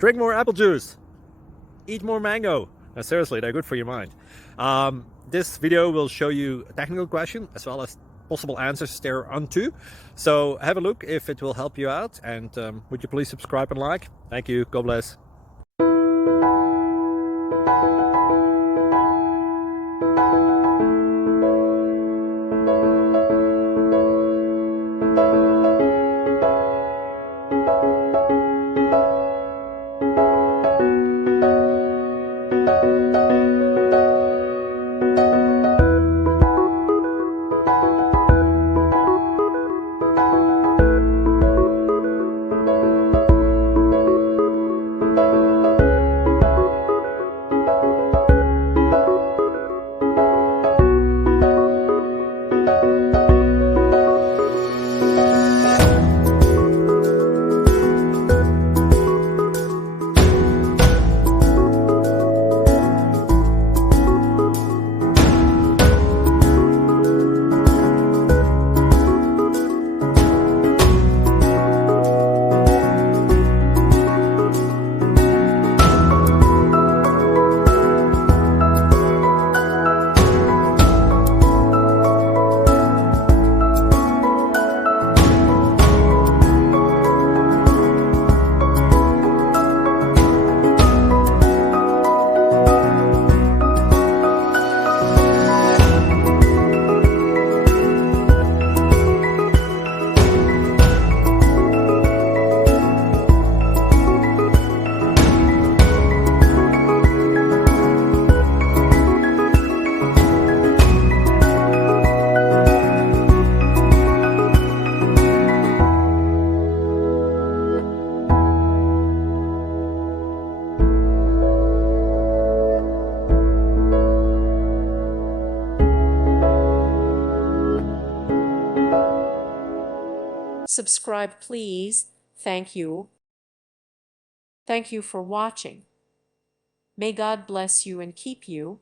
Drink more apple juice. Eat more mango. No, seriously, they're good for your mind. This video will show you a technical question as well as possible answers thereunto. So have a look if it will help you out, and would you please subscribe and like? Thank you. God bless. Subscribe, please. Thank you. Thank you for watching. May God bless you and keep you.